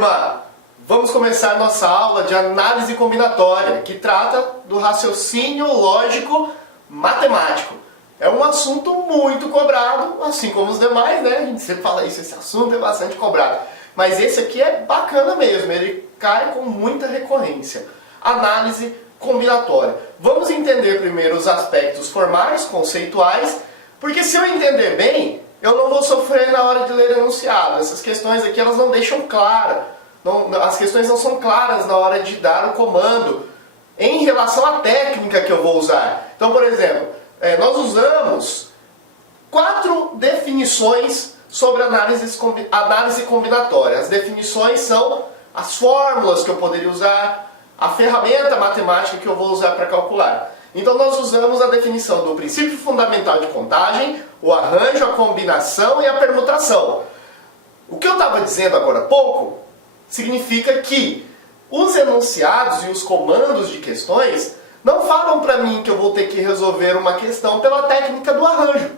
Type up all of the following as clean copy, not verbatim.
Turma, vamos começar nossa aula de análise combinatória, que trata do raciocínio lógico matemático. É um assunto muito cobrado, assim como os demais, né? A gente sempre fala isso, esse assunto é bastante cobrado. Mas esse aqui é bacana mesmo, ele cai com muita recorrência. Análise combinatória. Vamos entender primeiro os aspectos formais, conceituais, porque se eu entender bem, eu não vou sofrer na hora de ler enunciado. Essas questões aqui elas não deixam claro. As questões não são claras na hora de dar o comando em relação à técnica que eu vou usar. Então, por exemplo, nós usamos 4 definições sobre análise combinatória. As definições são as fórmulas que eu poderia usar, a ferramenta matemática que eu vou usar para calcular. Então nós usamos a definição do princípio fundamental de contagem, o arranjo, a combinação e a permutação. O que eu estava dizendo agora há pouco significa que os enunciados e os comandos de questões não falam para mim que eu vou ter que resolver uma questão pela técnica do arranjo,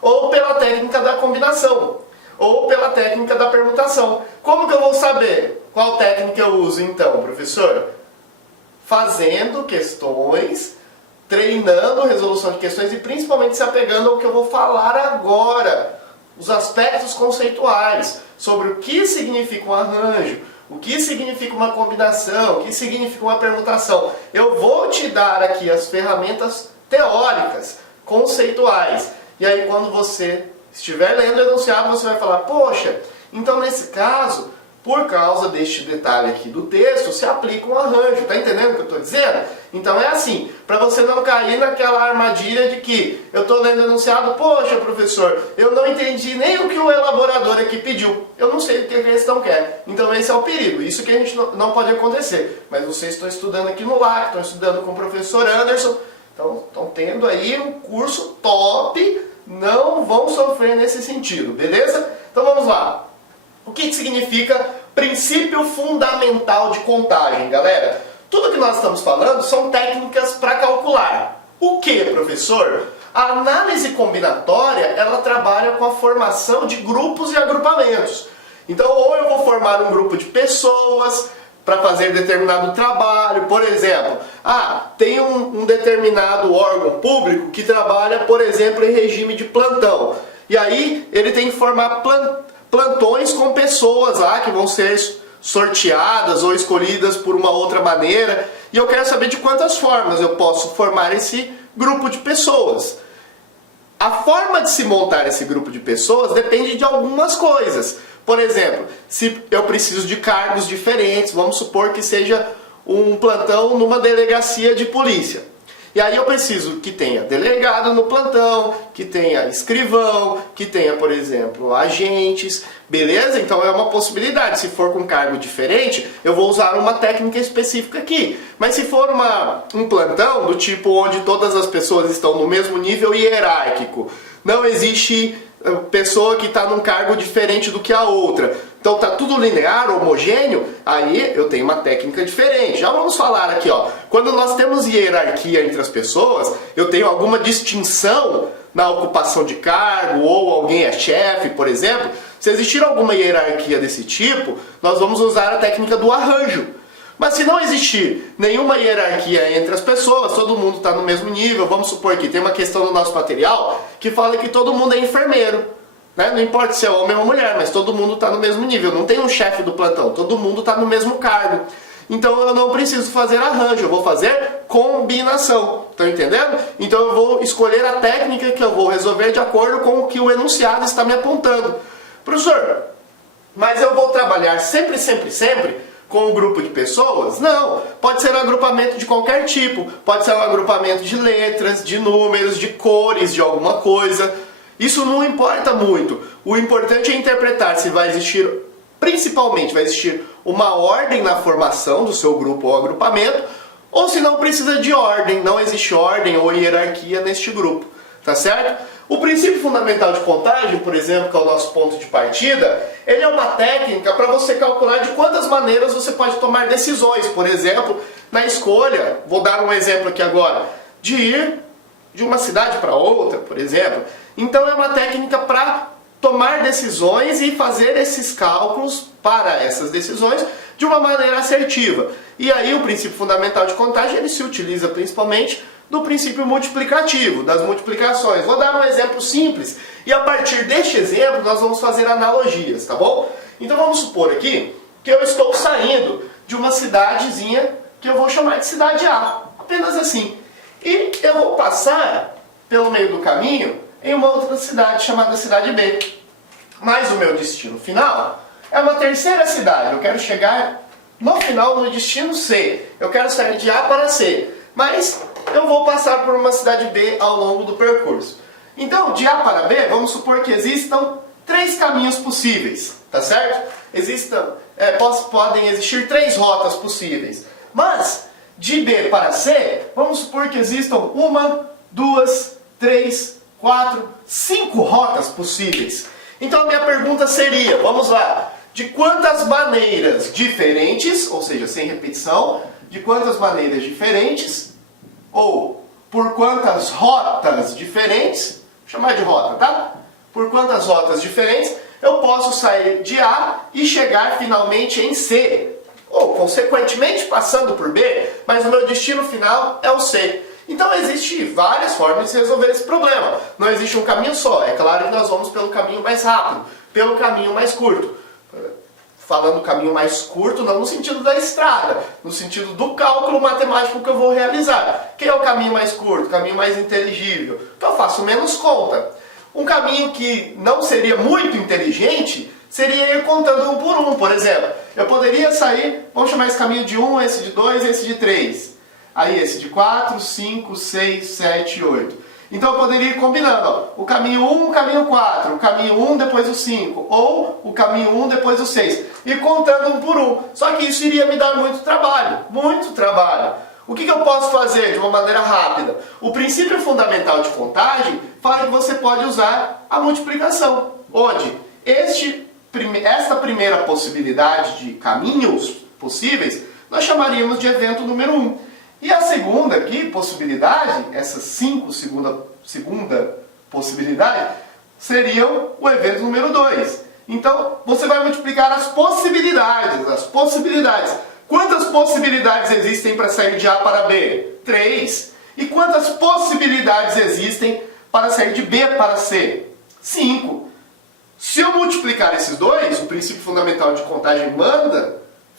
ou pela técnica da combinação, ou pela técnica da permutação. Como que eu vou saber qual técnica eu uso então, professor? Fazendo questões, treinando resolução de questões e principalmente se apegando ao que eu vou falar agora. Os aspectos conceituais sobre o que significa um arranjo, o que significa uma combinação, o que significa uma permutação. Eu vou te dar aqui as ferramentas teóricas, conceituais. E aí quando você estiver lendo o enunciado, você vai falar, poxa, então nesse caso, por causa deste detalhe aqui do texto, se aplica um arranjo. Está entendendo o que eu estou dizendo? Então é assim, para você não cair naquela armadilha de que eu estou lendo o enunciado, poxa professor, eu não entendi nem o que o elaborador aqui pediu. Eu não sei o que a questão quer. Então esse é o perigo. Isso que a gente não pode acontecer. Mas vocês estão estudando aqui no LAC, estão estudando com o professor Anderson, então estão tendo aí um curso top, não vão sofrer nesse sentido, beleza? Então vamos lá. O que significa princípio fundamental de contagem, galera? Tudo que nós estamos falando são técnicas para calcular. O que, professor? A análise combinatória, ela trabalha com a formação de grupos e agrupamentos. Então, ou eu vou formar um grupo de pessoas para fazer determinado trabalho, por exemplo, tem um determinado órgão público que trabalha, por exemplo, em regime de plantão. E aí, ele tem que formar plantões com pessoas lá que vão ser sorteadas ou escolhidas por uma outra maneira, e eu quero saber de quantas formas eu posso formar esse grupo de pessoas. A forma de se montar esse grupo de pessoas depende de algumas coisas. Por exemplo, se eu preciso de cargos diferentes, vamos supor que seja um plantão numa delegacia de polícia. E aí eu preciso que tenha delegado no plantão, que tenha escrivão, que tenha, por exemplo, agentes, beleza? Então é uma possibilidade. Se for com cargo diferente, eu vou usar uma técnica específica aqui. Mas se for um plantão do tipo onde todas as pessoas estão no mesmo nível hierárquico, não existe pessoa que está num cargo diferente do que a outra, então está tudo linear, homogêneo, aí eu tenho uma técnica diferente. Já vamos falar aqui, ó. Quando nós temos hierarquia entre as pessoas, eu tenho alguma distinção na ocupação de cargo, ou alguém é chefe, por exemplo. Se existir alguma hierarquia desse tipo, nós vamos usar a técnica do arranjo. Mas se não existir nenhuma hierarquia entre as pessoas, todo mundo está no mesmo nível, vamos supor que tem uma questão no nosso material que fala que todo mundo é enfermeiro. Né? Não importa se é homem ou mulher, mas todo mundo está no mesmo nível. Não tem um chefe do plantão, todo mundo está no mesmo cargo. Então eu não preciso fazer arranjo, eu vou fazer combinação. Estão entendendo? Então eu vou escolher a técnica que eu vou resolver de acordo com o que o enunciado está me apontando. Professor, mas eu vou trabalhar sempre com um grupo de pessoas? Não, pode ser um agrupamento de qualquer tipo, pode ser um agrupamento de letras, de números, de cores, de alguma coisa. Isso não importa muito. O importante é interpretar se vai existir, principalmente vai existir uma ordem na formação do seu grupo ou agrupamento, ou se não precisa de ordem, não existe ordem ou hierarquia neste grupo, tá certo? O princípio fundamental de contagem, por exemplo, que é o nosso ponto de partida, ele é uma técnica para você calcular de quantas maneiras você pode tomar decisões. Por exemplo, na escolha, vou dar um exemplo aqui agora, de ir de uma cidade para outra, por exemplo. Então é uma técnica para tomar decisões e fazer esses cálculos para essas decisões de uma maneira assertiva. E aí o princípio fundamental de contagem ele se utiliza principalmente do princípio multiplicativo, das multiplicações. Vou dar um exemplo simples e a partir deste exemplo nós vamos fazer analogias, tá bom? Então vamos supor aqui que eu estou saindo de uma cidadezinha que eu vou chamar de cidade A, apenas assim. E eu vou passar pelo meio do caminho em uma outra cidade chamada cidade B. Mas o meu destino final é uma terceira cidade. Eu quero chegar no final no destino C. Eu quero sair de A para C. Mas eu vou passar por uma cidade B ao longo do percurso. Então, de A para B, vamos supor que existam 3 caminhos possíveis, tá certo? Podem existir 3 rotas possíveis. Mas, de B para C, vamos supor que existam 1, 2, 3, 4, 5 rotas possíveis. Então a minha pergunta seria, vamos lá, de quantas maneiras diferentes, ou seja, sem repetição, de quantas maneiras diferentes, ou por quantas rotas diferentes, vou chamar de rota, tá? Por quantas rotas diferentes eu posso sair de A e chegar finalmente em C, ou consequentemente passando por B, mas o meu destino final é o C. Então existem várias formas de resolver esse problema. Não existe um caminho só. É claro que nós vamos pelo caminho mais rápido, pelo caminho mais curto. Falando caminho mais curto, não no sentido da estrada, no sentido do cálculo matemático que eu vou realizar. Que é o caminho mais curto, o caminho mais inteligível, que eu faço menos conta. Um caminho que não seria muito inteligente seria ir contando um por um, por exemplo. Eu poderia sair, vamos chamar esse caminho de 1, esse de 2, esse de 3. Aí esse de 4, 5, 6, 7, 8. Então eu poderia ir combinando, ó, o caminho 1, o caminho 4, o caminho 1, depois o 5, ou o caminho 1, depois o 6. E contando um por um. Só que isso iria me dar muito trabalho, muito trabalho. O que eu posso fazer de uma maneira rápida? O princípio fundamental de contagem fala que você pode usar a multiplicação, onde esta primeira possibilidade de caminhos possíveis nós chamaríamos de evento número 1. E a segunda aqui, possibilidade, essa segunda possibilidade, seriam o evento número 2. Então, você vai multiplicar as possibilidades. Quantas possibilidades existem para sair de A para B? 3. E quantas possibilidades existem para sair de B para C? 5. Se eu multiplicar esses dois, o princípio fundamental de contagem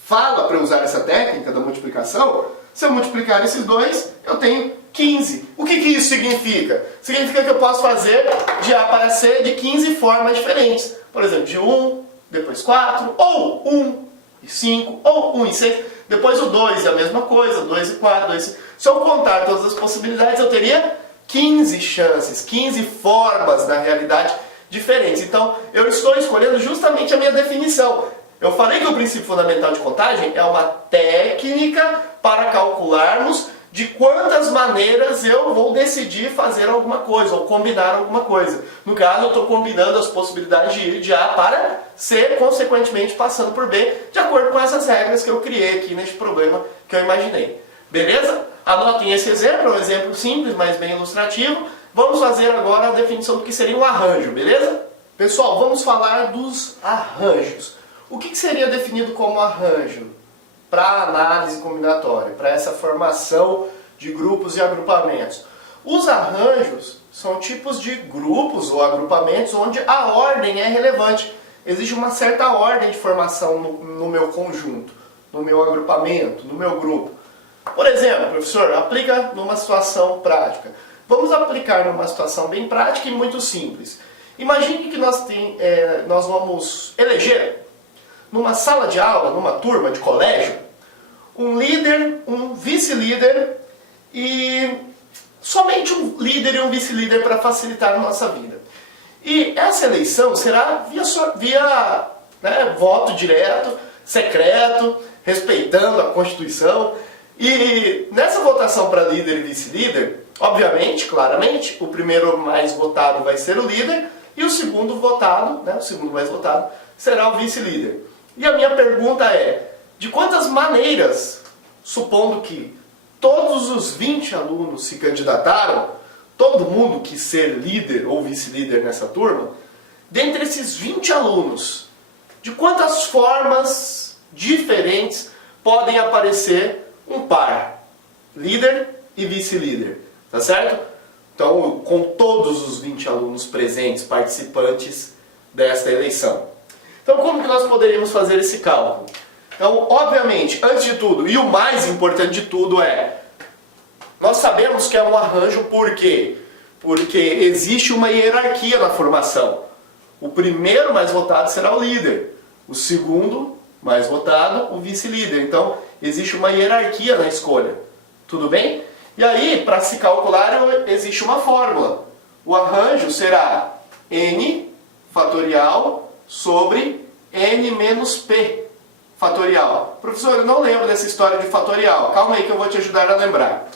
fala para usar essa técnica da multiplicação. Se eu multiplicar esses dois, eu tenho 15. O que isso significa? Significa que eu posso fazer de A para C de 15 formas diferentes. Por exemplo, de 1, depois 4, ou 1 e 5, ou 1 e 6. Depois o 2 é a mesma coisa, 2 e 4, 2 e 5. Se eu contar todas as possibilidades, eu teria 15 chances, 15 formas, na realidade, diferentes. Então, eu estou escolhendo justamente a minha definição. Eu falei que o princípio fundamental de contagem é uma técnica para calcularmos de quantas maneiras eu vou decidir fazer alguma coisa, ou combinar alguma coisa. No caso, eu estou combinando as possibilidades de ir de A para C, consequentemente passando por B, de acordo com essas regras que eu criei aqui neste problema que eu imaginei. Beleza? Anotem esse exemplo, é um exemplo simples, mas bem ilustrativo. Vamos fazer agora a definição do que seria um arranjo, beleza? Pessoal, vamos falar dos arranjos. O que seria definido como arranjo para análise combinatória, para essa formação de grupos e agrupamentos? Os arranjos são tipos de grupos ou agrupamentos onde a ordem é relevante. Existe uma certa ordem de formação no meu conjunto, no meu agrupamento, no meu grupo. Por exemplo, professor, aplica numa situação prática. Vamos aplicar numa situação bem prática e muito simples. Imagine que nós vamos eleger numa sala de aula, numa turma de colégio, um líder, um vice-líder e somente um líder e um vice-líder para facilitar a nossa vida. E essa eleição será via voto direto, secreto, respeitando a Constituição. E nessa votação para líder e vice-líder, obviamente, claramente, o primeiro mais votado vai ser o líder e o segundo votado, o segundo mais votado, será o vice-líder. E a minha pergunta é, de quantas maneiras, supondo que todos os 20 alunos se candidataram, todo mundo quis ser líder ou vice-líder nessa turma, dentre esses 20 alunos, de quantas formas diferentes podem aparecer um par, líder e vice-líder, tá certo? Então, com todos os 20 alunos presentes, participantes desta eleição. Então, como que nós poderíamos fazer esse cálculo? Então, obviamente, antes de tudo, e o mais importante de tudo nós sabemos que é um arranjo por quê? Porque existe uma hierarquia na formação. O primeiro mais votado será o líder, o segundo mais votado, o vice-líder. Então, existe uma hierarquia na escolha. Tudo bem? E aí, para se calcular, existe uma fórmula. O arranjo será n fatorial sobre n menos p fatorial. Professor, eu não lembro dessa história de fatorial. Calma aí que eu vou te ajudar a lembrar.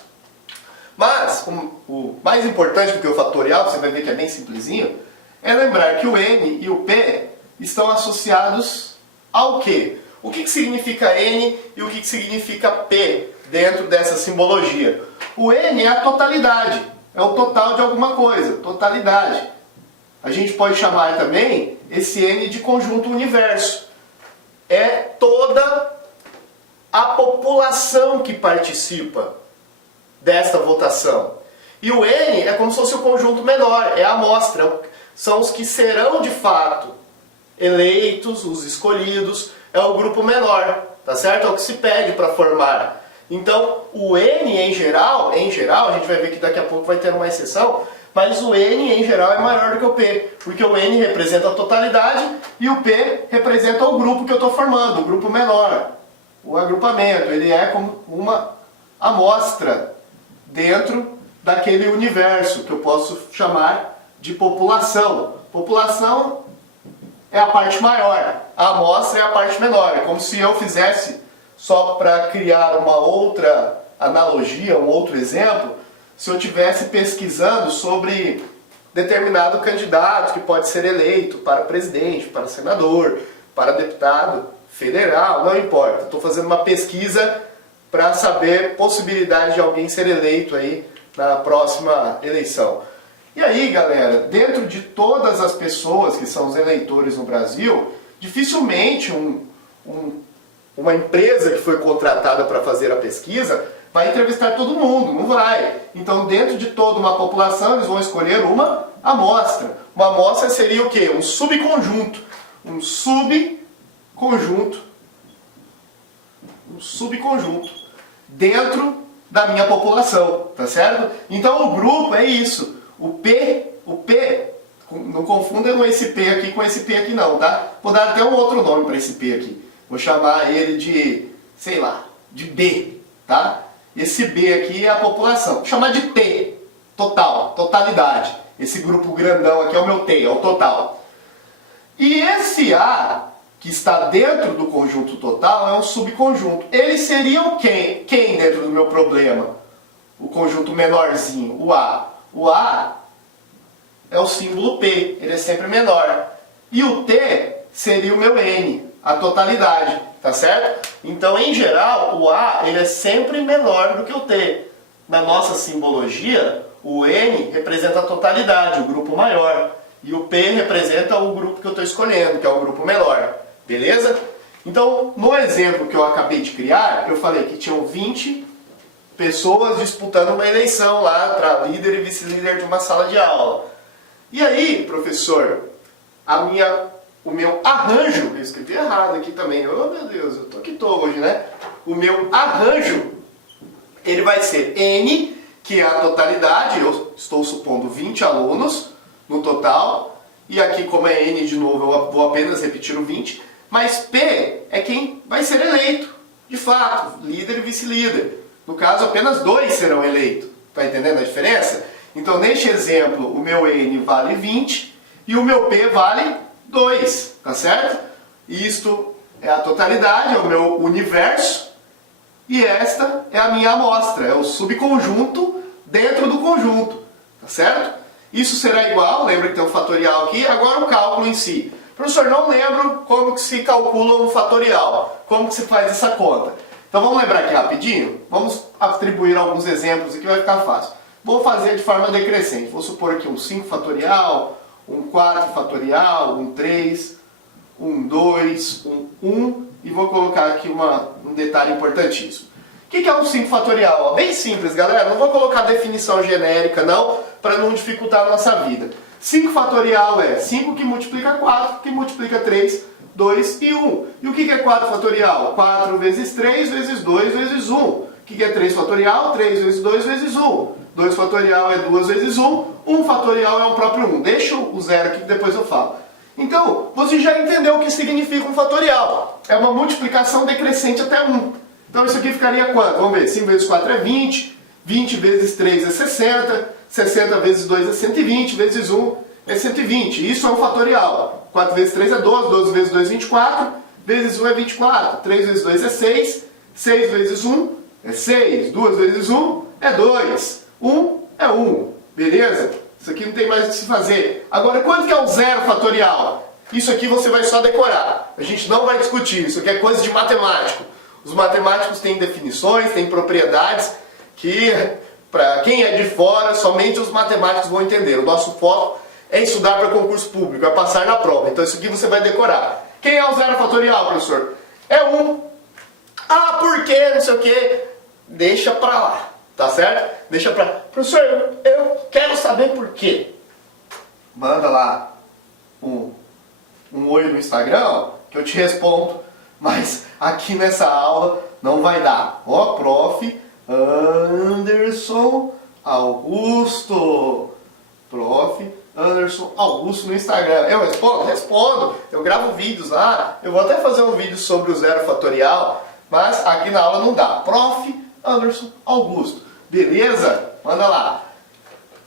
Mas, o mais importante do que o fatorial, você vai ver que é bem simplesinho, é lembrar que o n e o p estão associados ao quê? O que significa n e o que significa p dentro dessa simbologia? O n é a totalidade, é o total de alguma coisa, totalidade. A gente pode chamar também esse n de conjunto universo. É toda a população que participa desta votação. E o n é como se fosse o conjunto menor, é a amostra, são os que serão de fato eleitos, os escolhidos, é o grupo menor, tá certo? É o que se pede para formar. Então, o n em geral, a gente vai ver que daqui a pouco vai ter uma exceção, mas o n em geral é maior do que o p, porque o n representa a totalidade e o p representa o grupo que eu estou formando, o grupo menor, o agrupamento. Ele é como uma amostra dentro daquele universo que eu posso chamar de população. População é a parte maior, a amostra é a parte menor. É como se eu fizesse, só para criar uma outra analogia, um outro exemplo, se eu estivesse pesquisando sobre determinado candidato que pode ser eleito para presidente, para senador, para deputado federal, não importa. Estou fazendo uma pesquisa para saber possibilidade de alguém ser eleito aí na próxima eleição. E aí, galera, dentro de todas as pessoas que são os eleitores no Brasil, dificilmente uma empresa que foi contratada para fazer a pesquisa vai entrevistar todo mundo, não vai. Então, dentro de toda uma população, eles vão escolher uma amostra. Uma amostra seria o quê? Um subconjunto. Um subconjunto dentro da minha população, tá certo? Então, o grupo é isso. O P, não confunda com esse P aqui com esse P aqui não, tá? Vou dar até um outro nome para esse P aqui. Vou chamar ele de, sei lá, de B, tá? Esse B aqui é a população. Vou chamar de T, total, totalidade. Esse grupo grandão aqui é o meu T, é o total. E esse A, que está dentro do conjunto total, é um subconjunto. Eles seriam quem dentro do meu problema? O conjunto menorzinho, o A. O A é o símbolo P, ele é sempre menor. E o T seria o meu N, a totalidade, tá certo? Então, em geral, o A ele é sempre menor do que o T. Na nossa simbologia, o N representa a totalidade, o grupo maior. E o P representa o grupo que eu estou escolhendo, que é o grupo menor. Beleza? Então, no exemplo que eu acabei de criar, eu falei que tinham 20 pessoas disputando uma eleição lá para líder e vice-líder de uma sala de aula. E aí, professor, o meu arranjo, eu escrevi errado aqui também, oh meu Deus, eu tô que tô hoje, né? O meu arranjo, ele vai ser N, que é a totalidade, eu estou supondo 20 alunos no total, e aqui como é N de novo, eu vou apenas repetir o 20, mas P é quem vai ser eleito, de fato, líder e vice-líder. No caso, apenas 2 serão eleitos. Está entendendo a diferença? Então, neste exemplo, o meu N vale 20 e o meu P vale 2, tá certo? Isto é a totalidade, é o meu universo, e esta é a minha amostra, é o subconjunto dentro do conjunto, tá certo? Isso será igual, lembra que tem um fatorial aqui, agora o cálculo em si. Professor, não lembro como que se calcula um fatorial, como que se faz essa conta. Então vamos lembrar aqui rapidinho, vamos atribuir alguns exemplos aqui, vai ficar fácil. Vou fazer de forma decrescente, vou supor aqui um 5 fatorial, um 4 fatorial, um 3, um 2, um 1, e vou colocar aqui um detalhe importantíssimo. O que é um 5 fatorial? Bem simples, galera, não vou colocar definição genérica não, para não dificultar a nossa vida. 5 fatorial é 5 que multiplica 4, que multiplica 3, 2 e 1. E o que é 4 fatorial? 4 vezes 3 vezes 2 vezes 1. O que é 3 fatorial? 3 vezes 2 vezes 1. 2 fatorial é 2 vezes 1. 1 fatorial é o próprio 1. Deixa o zero aqui que depois eu falo. Então, você já entendeu o que significa um fatorial. É uma multiplicação decrescente até 1. Então isso aqui ficaria quanto? Vamos ver, 5 vezes 4 é 20, 20 vezes 3 é 60, 60 vezes 2 é 120, vezes 1 é 120. Isso é um fatorial. 4 vezes 3 é 12, 12 vezes 2 é 24, vezes 1 é 24, 3 vezes 2 é 6, 6 vezes 1 é 6, 2 vezes 1 é 2, 1 é 1, beleza? Isso aqui não tem mais o que se fazer. Agora, quanto que é o zero fatorial? Isso aqui você vai só decorar. A gente não vai discutir, isso aqui é coisa de matemático. Os matemáticos têm definições, têm propriedades que, para quem é de fora, somente os matemáticos vão entender. O nosso foco é estudar para concurso público, é passar na prova. Então isso aqui você vai decorar. Quem é o zero fatorial, professor? É 1. Ah, por quê? Não sei o quê. Deixa pra lá, tá certo? Deixa pra... Professor, eu quero saber por quê. Manda lá um oi no Instagram, que eu te respondo. Mas aqui nessa aula não vai dar. Ó, prof. Anderson Augusto. Prof. Anderson Augusto no Instagram. Eu respondo? Respondo. Eu gravo vídeos lá. Eu vou até fazer um vídeo sobre o zero fatorial. Mas aqui na aula não dá. Prof. Anderson Augusto. Beleza? Manda lá.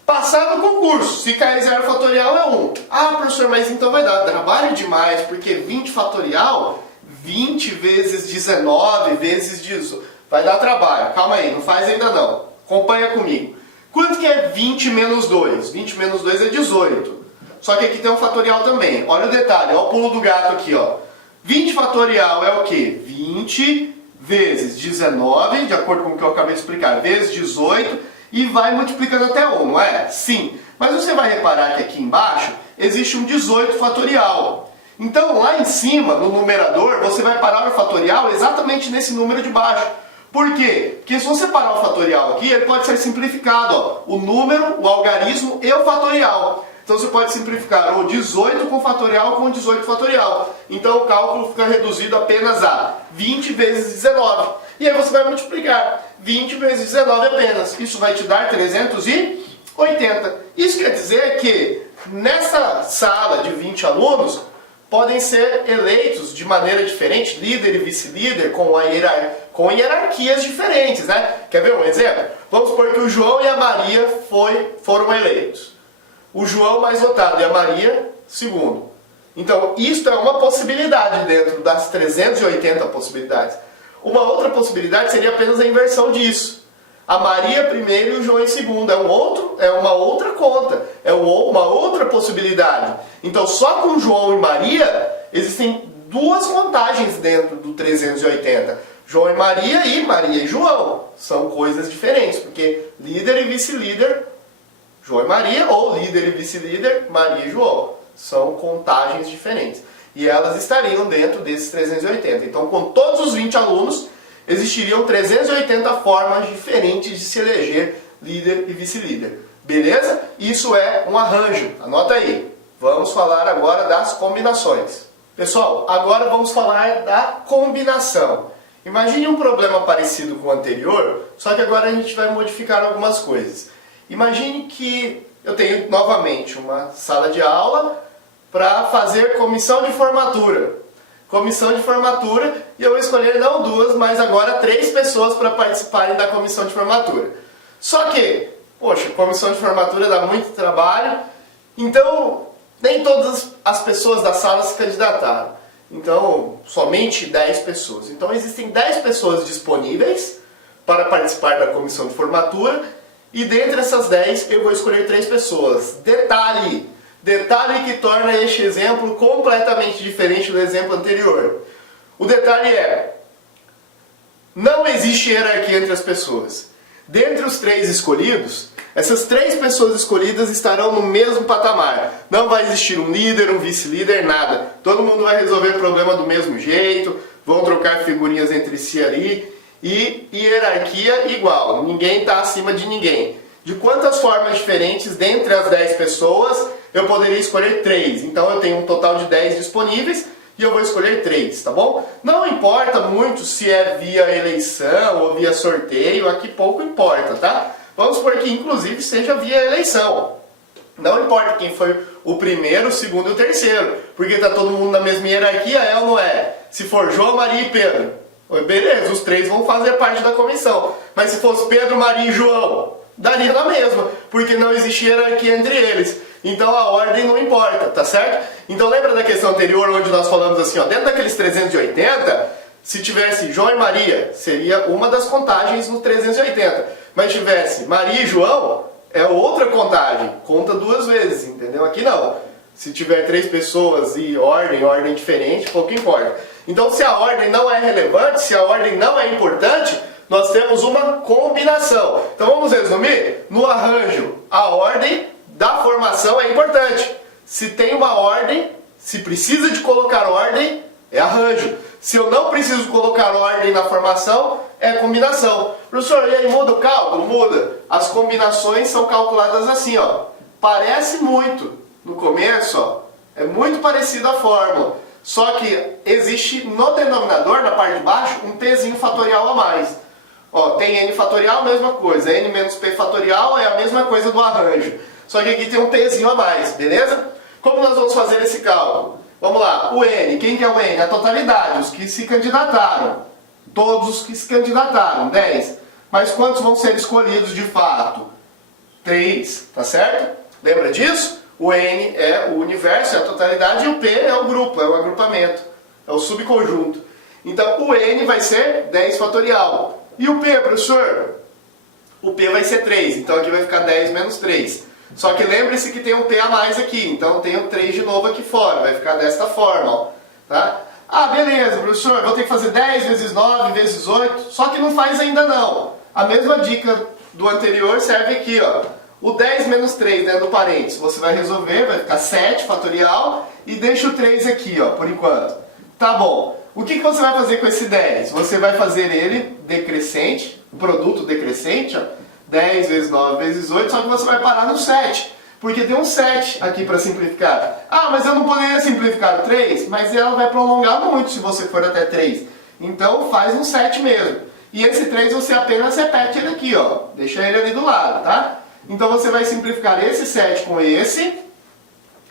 Passar no concurso. Se cair zero fatorial é 1. Ah, professor, mas então vai dar trabalho demais. Porque 20 fatorial... 20 vezes 19 vezes 18. Vai dar trabalho. Calma aí, não faz ainda não. Acompanha comigo. Quanto que é 20 menos 2? 20 menos 2 é 18. Só que aqui tem um fatorial também. Olha o detalhe, olha o pulo do gato aqui, ó. 20 fatorial é o quê? 20 vezes 19, de acordo com o que eu acabei de explicar, vezes 18, e vai multiplicando até 1, não é? Sim. Mas você vai reparar que aqui embaixo existe um 18 fatorial. Então, lá em cima, no numerador, você vai parar o fatorial exatamente nesse número de baixo. Por quê? Porque se você parar o fatorial aqui, ele pode ser simplificado. Ó, o número, o algarismo e o fatorial. Então você pode simplificar o 18 com fatorial com 18 fatorial. Então o cálculo fica reduzido apenas a 20 vezes 19. E aí você vai multiplicar 20 vezes 19 apenas. Isso vai te dar 380. Isso quer dizer que nessa sala de 20 alunos, podem ser eleitos de maneira diferente, líder e vice-líder, com hierarquias diferentes, né? Quer ver um exemplo? Vamos supor que o João e a Maria foram eleitos. O João mais votado e a Maria segundo. Então, isto é uma possibilidade dentro das 380 possibilidades. Uma outra possibilidade seria apenas a inversão disso. A Maria primeiro e o João em segundo. É uma outra conta. É uma outra possibilidade. Então, só com João e Maria, existem duas contagens dentro do 380. João e Maria e João. São coisas diferentes, porque líder e vice-líder, João e Maria, ou líder e vice-líder, Maria e João. São contagens diferentes. E elas estariam dentro desses 380. Então, com todos os 20 alunos, existiriam 380 formas diferentes de se eleger líder e vice-líder. Beleza? Isso é um arranjo. Anota aí. Vamos falar agora das combinações. Pessoal, agora vamos falar da combinação. Imagine um problema parecido com o anterior, só que agora a gente vai modificar algumas coisas. Imagine que eu tenho novamente uma sala de aula para fazer comissão de formatura. Comissão de formatura, e eu vou escolher não 2, mas agora 3 pessoas para participarem da comissão de formatura. Só que, poxa, comissão de formatura dá muito trabalho, então nem todas as pessoas da sala se candidataram. Então, somente 10 pessoas. Então existem 10 pessoas disponíveis para participar da comissão de formatura, e dentre essas 10 eu vou escolher 3 pessoas. Detalhe que torna este exemplo completamente diferente do exemplo anterior. O detalhe é, não existe hierarquia entre as pessoas. Dentre os 3 escolhidos, essas 3 pessoas escolhidas estarão no mesmo patamar. Não vai existir um líder, um vice-líder, nada. Todo mundo vai resolver o problema do mesmo jeito, vão trocar figurinhas entre si ali e hierarquia igual. Ninguém está acima de ninguém. De quantas formas diferentes, dentre as 10 pessoas, eu poderia escolher 3. Então eu tenho um total de 10 disponíveis e eu vou escolher 3, tá bom? Não importa muito se é via eleição ou via sorteio, aqui pouco importa, tá? Vamos supor que inclusive seja via eleição. Não importa quem foi o primeiro, o segundo e o terceiro, porque está todo mundo na mesma hierarquia, é ou não é? Se for João, Maria e Pedro, beleza, os 3 vão fazer parte da comissão. Mas se fosse Pedro, Maria e João, daria na mesma, porque não existe hierarquia entre eles. Então a ordem não importa, tá certo? Então lembra da questão anterior onde nós falamos assim, ó, dentro daqueles 380, se tivesse João e Maria, seria uma das contagens no 380. Mas tivesse Maria e João, é outra contagem, conta 2 vezes, entendeu? Aqui não. Se tiver 3 pessoas e ordem diferente, pouco importa. Então se a ordem não é relevante, se a ordem não é importante, nós temos uma combinação. Então vamos resumir? No arranjo, a ordem da formação é importante. Se tem uma ordem, se precisa de colocar ordem, é arranjo. Se eu não preciso colocar ordem na formação, é combinação. Professor, e aí muda o cálculo? Muda. As combinações são calculadas assim, ó. Parece muito no começo, ó. É muito parecida a fórmula. Só que existe no denominador, na parte de baixo, um pzinho fatorial a mais. Ó, tem n fatorial, mesma coisa. N menos p fatorial é a mesma coisa do arranjo. Só que aqui tem um pzinho a mais, beleza? Como nós vamos fazer esse cálculo? Vamos lá, o n, quem que é o n? A totalidade, os que se candidataram. Todos os que se candidataram, 10. Mas quantos vão ser escolhidos de fato? 3, tá certo? Lembra disso? O n é o universo, é a totalidade, e o p é o grupo, é o agrupamento, é o subconjunto. Então o n vai ser 10 fatorial. E o p, professor? O p vai ser 3, então aqui vai ficar 10 menos 3. Só que lembre-se que tem um p a mais aqui, então tem um 3 de novo aqui fora, vai ficar desta forma, ó, tá? Ah, beleza, professor, vou ter que fazer 10 vezes 9 vezes 8, só que não faz ainda não. A mesma dica do anterior serve aqui, ó. O 10 menos 3 dentro do parênteses, você vai resolver, vai ficar 7 fatorial e deixa o 3 aqui, ó, por enquanto. Tá bom. O que você vai fazer com esse 10? Você vai fazer ele decrescente, produto decrescente, ó. 10 vezes 9 vezes 8, só que você vai parar no 7. Porque tem um 7 aqui para simplificar. Ah, mas eu não poderia simplificar o 3? Mas ela vai prolongar muito se você for até 3. Então faz um 7 mesmo. E esse 3 você apenas repete ele aqui, ó. Deixa ele ali do lado, tá? Então você vai simplificar esse 7 com esse.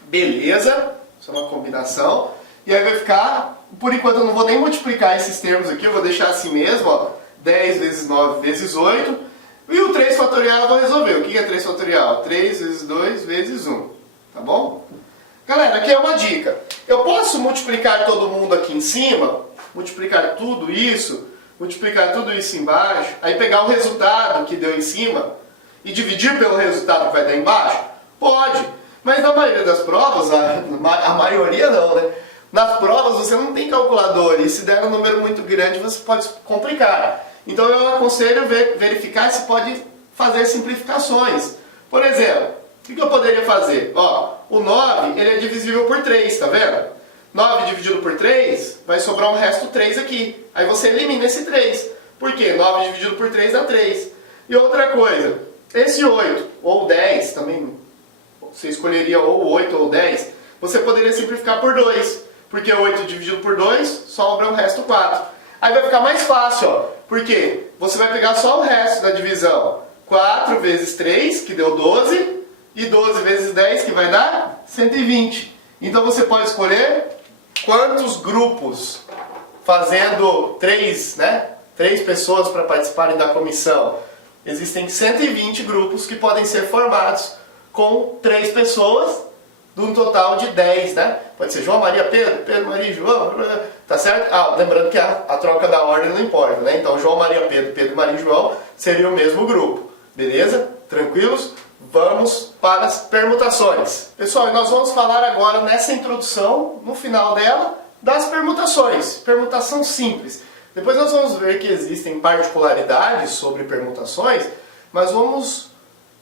Beleza. Isso é uma combinação. E aí vai ficar... Por enquanto eu não vou nem multiplicar esses termos aqui. Eu vou deixar assim mesmo, ó. 10 vezes 9 vezes 8. E o 3 fatorial eu vou resolver. O que é 3 fatorial? 3 vezes 2 vezes 1. Tá bom? Galera, aqui é uma dica. Eu posso multiplicar todo mundo aqui em cima, multiplicar tudo isso embaixo, aí pegar o resultado que deu em cima e dividir pelo resultado que vai dar embaixo? Pode. Mas na maioria das provas, a maioria não, né? Nas provas você não tem calculador e se der um número muito grande você pode complicar. Então eu aconselho verificar se pode fazer simplificações. Por exemplo, o que eu poderia fazer? Ó, o 9 ele é divisível por 3, tá vendo? 9 dividido por 3, vai sobrar um resto 3 aqui. Aí você elimina esse 3. Por quê? 9 dividido por 3 dá 3. E outra coisa, esse 8 ou 10, também você escolheria ou 8 ou 10, você poderia simplificar por 2. Porque 8 dividido por 2, sobra um resto 4. Aí vai ficar mais fácil, ó. Porque você vai pegar só o resto da divisão. 4 vezes 3, que deu 12, e 12 vezes 10, que vai dar 120. Então você pode escolher quantos grupos, fazendo 3, né? 3 pessoas para participarem da comissão. Existem 120 grupos que podem ser formados com 3 pessoas, de um total de 10, né? Pode ser João, Maria, Pedro, Pedro, Maria, João, tá certo? Ah, lembrando que a troca da ordem não importa, né? Então João, Maria, Pedro, Pedro, Maria e João seria o mesmo grupo, beleza? Tranquilos? Vamos para as permutações. Pessoal, nós vamos falar agora nessa introdução, no final dela, das permutações. Permutação simples. Depois nós vamos ver que existem particularidades sobre permutações, mas vamos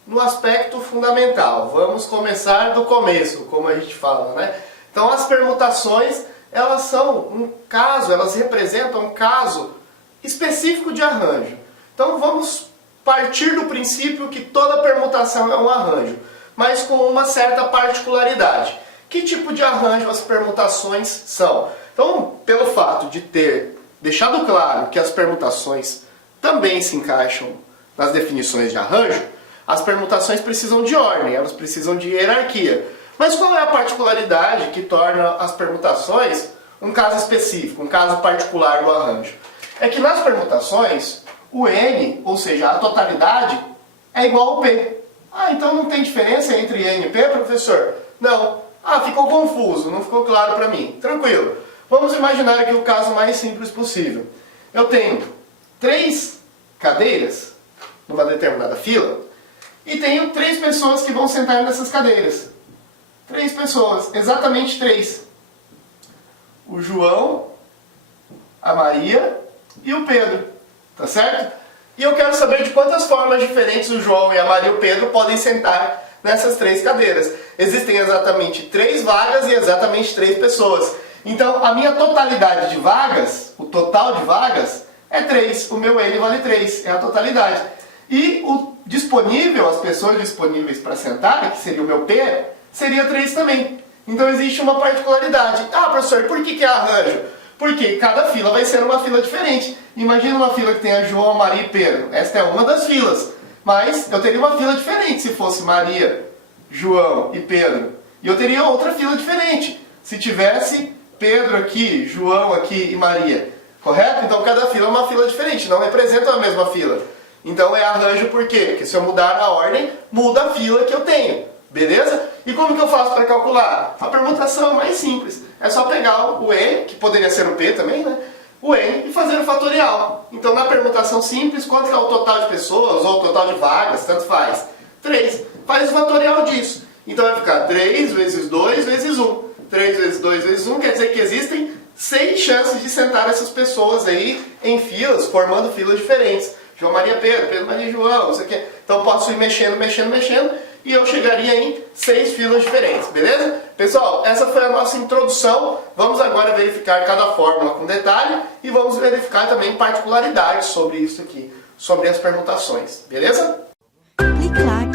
no aspecto fundamental. Vamos começar do começo, como a gente fala, né? Então as permutações, elas são um caso, elas representam um caso específico de arranjo. Então vamos partir do princípio que toda permutação é um arranjo, mas com uma certa particularidade. Que tipo de arranjo as permutações são? Então, pelo fato de ter deixado claro que as permutações também se encaixam nas definições de arranjo, as permutações precisam de ordem, elas precisam de hierarquia. Mas qual é a particularidade que torna as permutações um caso específico, um caso particular do arranjo? É que nas permutações, o N, ou seja, a totalidade, é igual ao P. Ah, então não tem diferença entre N e P, professor? Não. Ah, ficou confuso, não ficou claro para mim. Tranquilo. Vamos imaginar aqui o caso mais simples possível. Eu tenho 3 cadeiras numa determinada fila e tenho 3 pessoas que vão sentar nessas cadeiras. 3 pessoas, exatamente 3. O João, a Maria e o Pedro. Tá certo? E eu quero saber de quantas formas diferentes o João e a Maria e o Pedro podem sentar nessas 3 cadeiras. Existem exatamente 3 vagas e exatamente 3 pessoas. Então, a minha totalidade de vagas, o total de vagas, é 3. O meu N vale 3, é a totalidade. E o disponível, as pessoas disponíveis para sentar, que seria o meu P, seria 3 também. Então, existe uma particularidade. Ah, professor, por que é arranjo? Porque cada fila vai ser uma fila diferente. Imagina uma fila que tenha João, Maria e Pedro. Esta é uma das filas. Mas eu teria uma fila diferente se fosse Maria, João e Pedro. E eu teria outra fila diferente se tivesse Pedro aqui, João aqui e Maria. Correto? Então cada fila é uma fila diferente, não representam a mesma fila. Então é arranjo por quê? Porque se eu mudar a ordem, muda a fila que eu tenho. Beleza? E como que eu faço para calcular? A permutação é mais simples. É só pegar o N, que poderia ser o P também, né? O N e fazer o fatorial. Então na permutação simples, quanto é o total de pessoas ou o total de vagas, tanto faz? 3. Faz o fatorial disso. Então vai ficar 3 vezes 2 vezes 1. 3 vezes 2 vezes 1 quer dizer que existem 6 chances de sentar essas pessoas aí em filas, formando filas diferentes. João, Maria, Pedro, Pedro, Maria, João, não sei o quê. Então posso ir mexendo, mexendo, mexendo e eu chegaria em 6 filas diferentes, beleza? Pessoal, essa foi a nossa introdução. Vamos agora verificar cada fórmula com detalhe e vamos verificar também particularidades sobre isso aqui, sobre as permutações, beleza? Clique like.